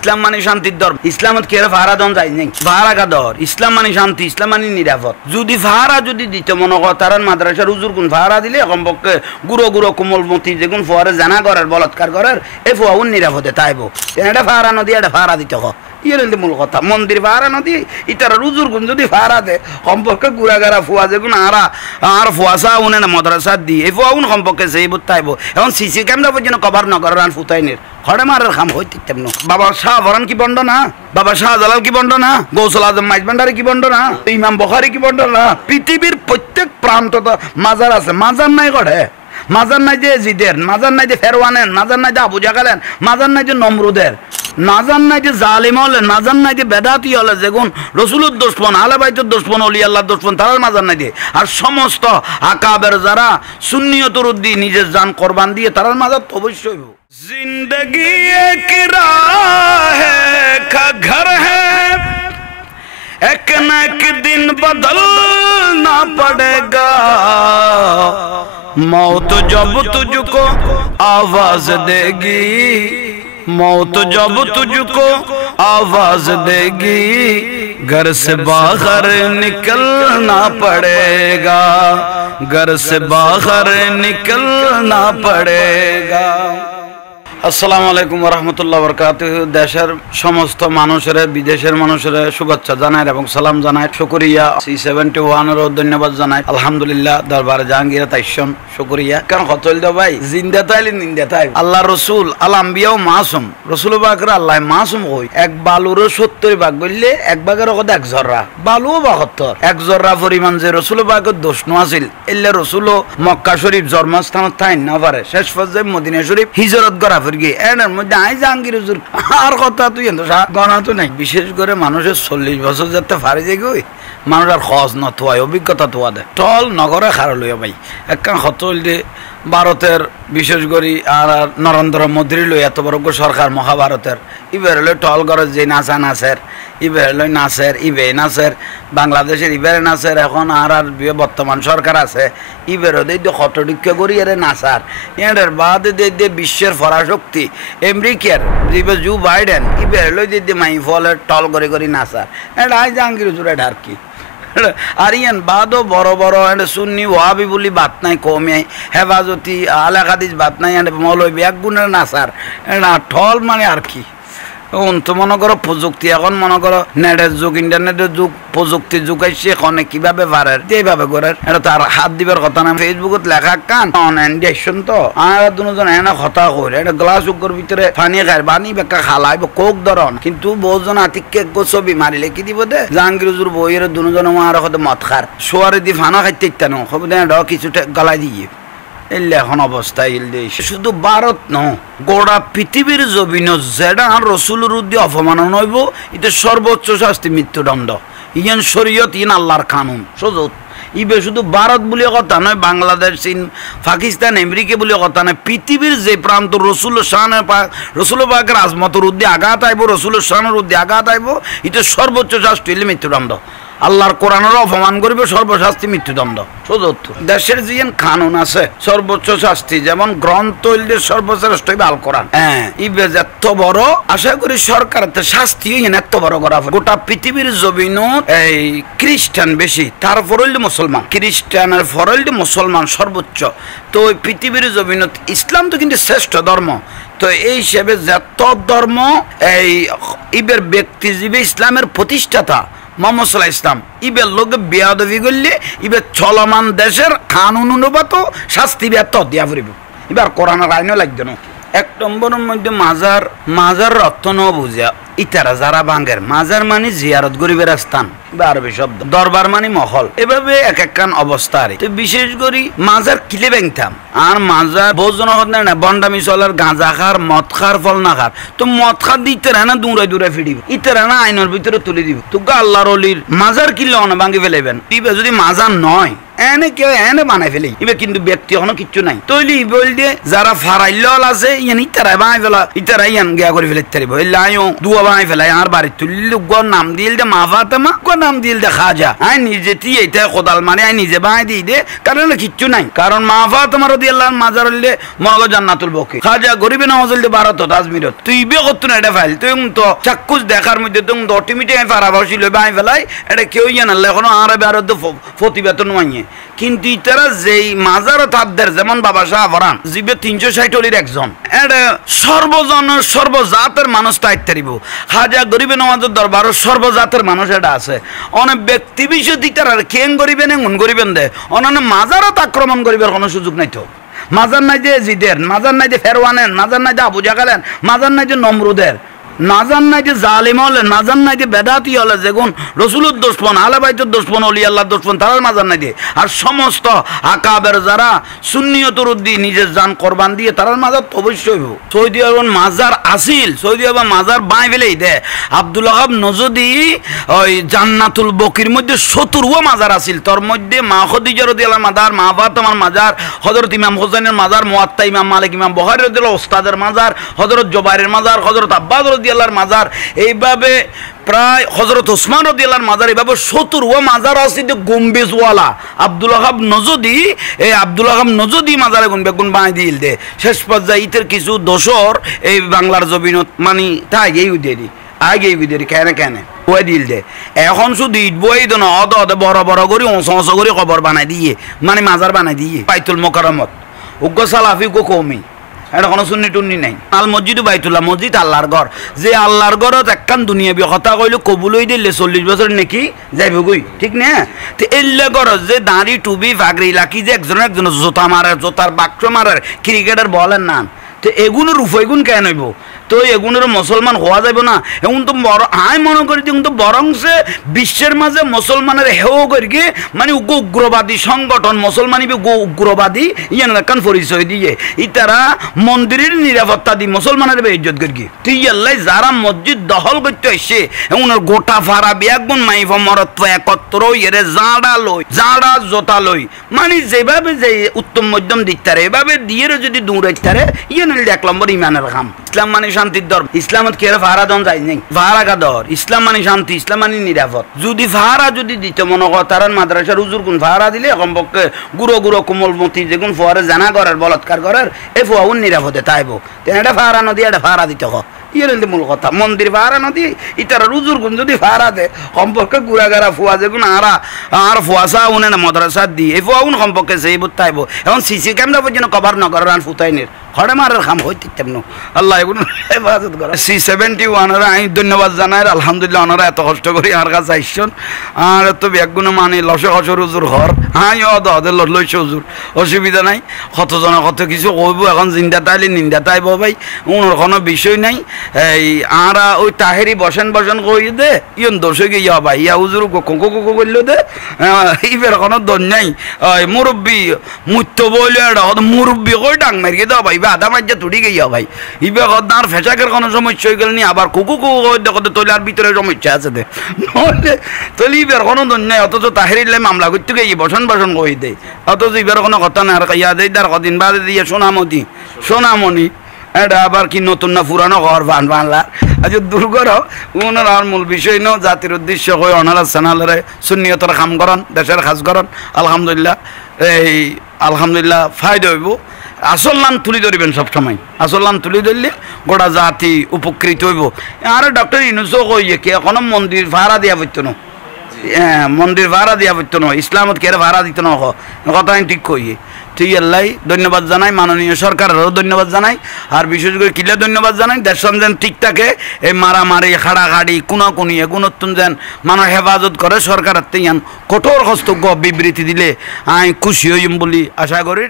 ইসলাম মানে শান্তির ধর্ম। ইসলামত কে ভাড়া দন যায় নাই, ভাড়া কাদর। ইসলাম মানে শান্তি, ইসলাম মানে নিরাপদ। যদি ভাড়া যদি দিতে মনে কর তার মাদ্রাসার হুজুর গুণ ভাড়া দিলে কমপক্ষে গুঁড়ো গুঁড়ো কোমলমতি যেগুন ফোয়ারে জানা করার বলৎকার করার এ ফোয়াউন নিরাপদে তাইব। এটা ভাড়া নদী এটা ভাড়া দিতে হ ইয়ে মূল কথা। মন্দির ভাড়া নদী ইতারা রুজুর গুণ যদি ভাড়া দে কমপক্ষে গুড়াগাড়া ফুয়া যেগুন আর ফুয়াশা উনে না মাদ্রাসা দিয়ে এই ফুয়া উন কমপক্ষে সেই বুঝতাইব। এখন সিসি ক্যামেরা পর্যন্ত কভার নগর রান ফুতাইনের হরে মারের খাম হইতে তেমন। বাবা শাহ ভরান কি বন্ড না, বাবা শাহজালাল কি বন্ড না, গৌসুল আজম মাইজভান্ডারি কি বন্ড না, ইমাম বুখারী কি বন্ড না। পৃথিবীর প্রত্যেক প্রান্ত তো মাজার আছে, মাজার নাই গড়ে, মাজার নাই যে জিদের, মাজার নাই যে ফেরওয়ানের, মাজার নাই যে আবু জাহেলের, মাজার নাই যে নমরুদের, মাজার নাই যে জালিম হলেন, মাজার নাই যে বেদাতি হলে যেগুন রসুলুর দুশমন আলে বাইতুর দুশমন অলি আল্লাহ দুশমন তার মাজার নাই দিয়ে। আর সমস্ত আকাবের যারা সুন্নিয়তের উদ্দি নিজের জান কোরবান দিয়ে তার মাজার তো অবশ্যই। জিন্দগি এক রাহ কা ঘর হ্যায় এক না এক দিন বদলনা পড়েগা मौत जब तुझको आवाज देगी मौत जब तुझको आवाज देगी घर से बाहर निकलना पड़ेगा घर से बाहर निकलना पड़ेगा। আসসালামু আলাইকুম ওয়া রাহমাতুল্লাহি ওয়া বারাকাতুহু। দেশের সমস্ত মানুষের বিদেশের মানুষের শুভেচ্ছা জানাই এবং সালাম জানাই। শুকরিয়া C71 এর ধন্যবাদ জানাই। আলহামদুলিল্লাহ দরবারে জাহাঙ্গীর তাইশন শুকরিয়া। কারণ হতল দে ভাই জিন্দা তাইলে নিন্দা তাই আল্লাহ রাসূল আল আম্বিয়া মাসুম রাসূল পাকের আল্লাহ মাসুম হই। এক বালুর 70 ভাগ বললে এক ভাগের কথা এক জররা বালু 72 এক জররা পরিমাণ যে রাসূল পাকের দোষ ন আছিল এল্লা রাসূল মক্কা শরীফ জন্মস্থানত থাইন না পারে শেষ পর্যায়ে মদিনা শরীফ হিজরত করা এর মধ্যে আই জাহাঙ্গীর হুজুর আর কথা তুই গণা তো নাই। বিশেষ করে মানুষের 40 বছর যাতে ফারি যায় গই মানুষ আর খজ নথুয়ায় অভিজ্ঞতা তোয়া দেয় টল নগরে খার লইয়া ভাই একখান হতল দিয়ে ভারতের বিশেষ করে আর নরেন্দ্র মোদীর লই এত বড় সরকার মহাভারতের ইবের লই টল করে যে নাচা নাচের ইবের লই নাচের ইবে নাচের বাংলাদেশের ইবেরে নাচের এখন আর বর্তমান সরকার আছে ইবেরও দিয়ে হতডিক্ষা করি এর নাচার এর বাদ দিয়ে বিশ্বের ফরাশক্তি আমেরিকার দিবে জো বাইডেন ইবের লই দিয়ে মাই ফলের টল করে করি নাচার এটা আই জাহাঙ্গীর হুজুর এটা আর কি। আর ইয়ান বাদও বড় বড় সুন্নি ওয়াবি বলি বাত নাই কমে হেফাজতি আলে হাদিস বাত নাই মৌলবি এক গুণের নাচার এটা ঠল মানে আর কি। তো মনে করো প্রযুক্তি এখন মনে করো নেটের যুগ ইন্টারনেটের যুগ প্রযুক্তির যুগ আসছে এখানে কিভাবে পারে এইভাবে করে এটা তার হাত দিবার কথা না। ফেসবুকত লেখা কান অনলাইন দেখছেন তো আর দুজন এনে কথা করে এটা গ্লাস উগ্গর ভিতরে পানি খায় পানি বেকা খালাই কোক ধরন কিন্তু বহুজন আতিককে ছবি মারিলে কি দিব দে জাহাঙ্গীর হুজুর বইয়ের দুজন আমার হতে মদ খার সোয়ারে দি ফানা খাইতে ইত্যানো সব কিছুটা গলাই দিয়ে এলে এখন অবস্থা শুধু ভারত ন গোড়া পৃথিবীর জমিন যেটা রসুলের উদ্দে অপমানন হইব এটা সর্বোচ্চ শাস্তি মৃত্যুদণ্ড। ইয়ান শরীয়ত ইন আল্লাহর কানুন সজত ইবে শুধু ভারত বলে কথা নয় বাংলাদেশ চীন পাকিস্তান আমেরিকা বলে কথা নয় পৃথিবীর যে প্রান্ত রসুল পাকের আজমতের উদ্দে আঘাত আইব রসুলের শানের উদ্দে আঘাত আইব এটা সর্বোচ্চ শাস্তি হইলে মৃত্যুদণ্ড। আল্লাহর কোরআনের অপমান করিবে সর্বশাস্তি মৃত্যুদণ্ড। দেশের যে কানুন আছে সর্বোচ্চ শাস্তি যেমন গ্রন্থ হইলে সর্বশ্রেষ্ঠ হইবে আল কোরআন। হ্যাঁ ইবে এত বড় আশা করি সরকার শাস্তি এত বড় করা গোটা পৃথিবীর জমিন এই খ্রিস্টান বেশি তারপর হইলে মুসলমান খ্রিস্টানের পর হইলে মুসলমান সর্বোচ্চ। তো ওই পৃথিবীর জমিন ইসলাম তো কিন্তু শ্রেষ্ঠ ধর্ম। তো এই হিসেবে যত ধর্ম এই ইবের ব্যক্তিজীবী ইসলামের প্রতিষ্ঠাতা মোহাম্মদ সাল্লাল্লাহু আলাইহি ওয়াসাল্লাম ইবের লোক বেয়াদবি করলে ইবের চলমান দেশের কানুন অনুপাত শাস্তি ব্যর্থ দিয়া ফুরিব এবার কোরআনের আইনও লাগবে না। 1 নম্বরের মধ্যে মাজার অর্থ ন বুঝা ইতারা যারা বাঙ্গের মাজার মানে জিয়ারত গরিবের স্থান বা আরবি শব্দ দরবার মানে মহল এভাবে এক একখান অবস্থা আর বিশেষ করে মাজার কিলে ব্যাংতাম আর মাজার ভোজন না বন্ডামি চলার গাঁজা খার মদ খার ফল না খার তো মদ খার দিতে না দূরে ফিরিব ইতারা না আইনের ভিতরে তুলে দিব তো আল্লাহর অলির মাজার কিনলে না ভাঙ্গি ফেলাইবেন যদি মাজার নয় এনে কেউ এনে বানাই ফেলে ইবে কিন্তু ব্যক্তি এখনো কিচ্ছু নাই তৈলি বল দিয়ে যারা ফারাইল আছে ইয়ান ইতারা বানাই ফেলা ইতারা ইয়ান গিয়া করে ফেলে তারিব লাইও দুয়া বানাই ফেলাই আর বাড়ি তুললি গো নাম দিল দে মা ফাতেমা গো নাম দিল দে খাজা আই নিজে তি এটা কোদাল মানে আই নিজে বানাই দিই দে কারণ কিচ্ছু নাই কারণ মা ফাতেমা রাদিয়াল্লাহু আনহা মাজার হইলে মগো জান্নাতুল বকি খাজা গরিবে নওয়াজ হইলে ভারত আজমিরত তুই বে কত না এটা ফাইল তুই তো চাক্ষুষ দেখার মধ্যে তুই অটোমেটিক ফারা বসিল বানাই ফেলাই এটা কেউ জান আল্লাহ এখনো আর ভারত প্রতিবেদন মাইয়ে কিন্তু ইতারা যেই মাজার তাদের যেমন বাবা শাহ ফরান জিবে 360 হলির একজন এটা সর্বজন সর্বজাতের মানুষ তাইতারিব খাজা গরিবে নওয়াজের দরবার সর্বজাতের মানুষ এটা আছে অনেক ব্যক্তি বিশেষ ইতারা কেন গরিবেন এমন গরিবেন দে অনেক মাজারত আক্রমণ করিবার কোনো সুযোগ নাই তো মাজার নাই যে জিদের মাজার নাই যে ফেরওয়ানের মাজার নাই যে আবু জাগালেন মাজার নাই যে নমরুদের নাজান নাই যে জালিম হলে নাজান নাই যে বেদাতি হলে যেগুন রসুলের দুশমন আলে বাইতের দুশমন অলি আল্লাহর দুশমন তারার মাজার নাই দিয়ে আর সমস্ত আকাবের যারা সুন্নিয়তের উদ্দি নিজের জান কোরবান দিয়ে তারার মাজার তো অবশ্যই হইব সৌদি আরব মাজার আসিল সৌদি আরব মাজার বাই ফেলেই দে আব্দুল ওয়াহাব নজদি ওই জান্নাতুল বকির মধ্যে 70 মাজার আসিল তোর মধ্যে মা খদিজা রাদিয়াল্লাহু মাজার মা ফাতেমার মাজার হযরত ইমাম হোসেনের মাজার মুয়াত্তা ইমাম মালিক ইমাম বুখারী রাদিয়াল্লাহু ওস্তাদের মাজার হযরত জুবাইরের মাজার হযরত আব্বাস রাদিয়াল্লাহু মাজার এইভাবে প্রায় হযরত ওসমান রাদিয়াল্লাহু মাজার এইভাবে 70 মাজার আছে গম্বুজওয়ালা আব্দুল ওয়াহাব নজদি এই আব্দুল ওয়াহাব নজদি মাজারে গুণ বানাই দিল দে শেষ পর্যায়ে ইতের কিছু দোসর এই বাংলার জমিনত মানে তাই এই উদেরি আগে বিদেরি কেন কেন ওই দিল দে এখন শুধু ইট বই দো না অদ অদ বড় বড় করে অংশ করে কবর বানাই দিয়ে মানে মাজার বানাই দিয়ে বাইতুল মোকাররমত উগ্র সালাফি গো কমি এটা কোনো সুন্নি টুন্নি নাই আল মসজিদও বাইতুল্লাহ মসজিদ আল্লাহর ঘর যে আল্লাহর ঘরত একখান দুনিয়াবি কথা কইলে কবুল হই দিলে 40 বছর নাকি যাইবগই ঠিক না তো এল্লা ঘরত যে দাঁড়ি টুবি ফাগরি লাকি যে একজন জোতা মারে জোতার বাক্স মারে ক্রিকেটার বলেন নাম তো এগুলোর উপায়গুণ কেন হইব তো এগুলোর মুসলমান হওয়া যাবে না এখন তো বড় আই মনে করি তো বরংসে বিশ্বের মাঝে মুসলমানের হেও করিকে মানে উগ্রবাদী সংগঠন মুসলমানি উগ্রবাদী ইয়ান একখান পরিচয় দিয়ে ইতারা মন্দিরের নিরাপত্তা দি মুসলমানের ইজ্জত করি তুই আল্লাহ যারা মসজিদ দখল করতে আসছে এমনের গোটা ফাড়া বিয়াগুন মাইফ মরত্ব একত্র এরে জাড়া জোতা লই মানে যেভাবে যে উত্তম মধ্যম দিকতারে এভাবে দিয়ে যদি দৌড়াইতারে ইয়ান 1 নম্বর ইমানের কাম ইসলাম মানে শান্তির ধর্ম ইসলামত কে ভাড়া দন যায় নাই ভাড়া কা দর ইসলাম মানে শান্তি ইসলাম মানে নিরাপদ যদি ভাড়া যদি দিতে মনে কর তার মাদ্রাসার হুজুর কোন ভাড়া দিলে কমপক্ষে গুঁড়ো কোমলমতি যেগুন ফোয়ারে জানা করার বলৎকার করার এ ফোয়াউন নিরাপদে তাইব এটা ভাড়া নদী এটা ভাড়া দিতে হ ইয়ে মূল কথা মন্দির ভাড়া নদী ইতারা রুজুর গুণ যদি ভাড়া দে কমপক্ষে গুড়াগাড়া ফুয়া যেগুন আর ফুয়াশা উনে না মাদ্রাসা দিয়ে এই ফুয়া উন কমপক্ষে সেই বুত তাইব এখন সিসি ক্যামেরা পর্যন্ত কভার ন করার আর ফুতাইনের হরে মারার খাম হইতে তেমন আল্লাহ এগুলো হেফাজত করে C71 আমি ধন্যবাদ জানাই আলহামদুলিল্লাহ ওনারা এত কষ্ট করি আর কাছে আইসন আর এত ব্যাগুণ মানে লসে হসর হুজুর হর হ্যাঁ ওদের লইছে হুজুর অসুবিধা নাই কতজন কত কিছু কইব এখন জিন্দা তাইলে নিন্দা তাইব ভাই ওনার কোনো বিষয় নাই এই আর ওই তাহেরি বসেন কই দে ইয়ন দোষে গিয়া ভাই ইয়া হুজুর কোকো করলো দে ইবের কোনো দন নাই মুরব্বী মুত্য বলে মুরব্বী কই ডাং মারিয়ে দাও ভাই আধা মাঝে তুড়ি গিয়া ভাই ইবে আর ফেসাকের কোনো সমস্যা হয়ে গেল নি আবার কুকু দেখো তৈলার ভিতরে সমস্যা আছে দে নহলে তৈলি ইবের কোনো দন নাই অথচ তাহেরিলে মামলা করতে গিয়ে বসন কই দে অথচ ইবের কোনো কথা না আর ইয়া দেই তার কদিন বাদে দিয়ে সোনামণি এটা আবার কি নতুন না পুরানো ঘর বানলা আজ দুর্গর ওনার আর মূল বিষয় ন জাতির উদ্দেশ্য হয়ে ওনারা চ্যানেলের সুন্নিয়তের কাম করেন দেশের কাজ করেন আলহামদুলিল্লাহ ফায়দা হইব আসল নাম তুলি ধরবেন সবসময় আসল নাম তুলি ধরলে গোটা জাতি উপকৃত হইব আর ডক্টর ইউনুসও কইয়ে কি এখনো মন্দির ভাড়া দিয়া পড়তো না মন্দির ভাড়া দিয়া পড়তো না ইসলামত কে ভাড়া দিত না কথা আমি ঠিক কইয়ে ঠিক আল্লাহ ধন্যবাদ জানাই মাননীয় সরকারেরও ধন্যবাদ জানাই আর বিশেষ করে কিলে ধন্যবাদ জানাই দেশন যেন ঠিক থাকে এই মারামারি খাড়াখাড়ি কুনাকুনি এগুনতুন যেন মানুষ হেফাজত করে সরকারের ইয়ান কঠোর হস্তজ্ঞ বিবৃতি দিলে আমি খুশি হইম বলি আশা করি।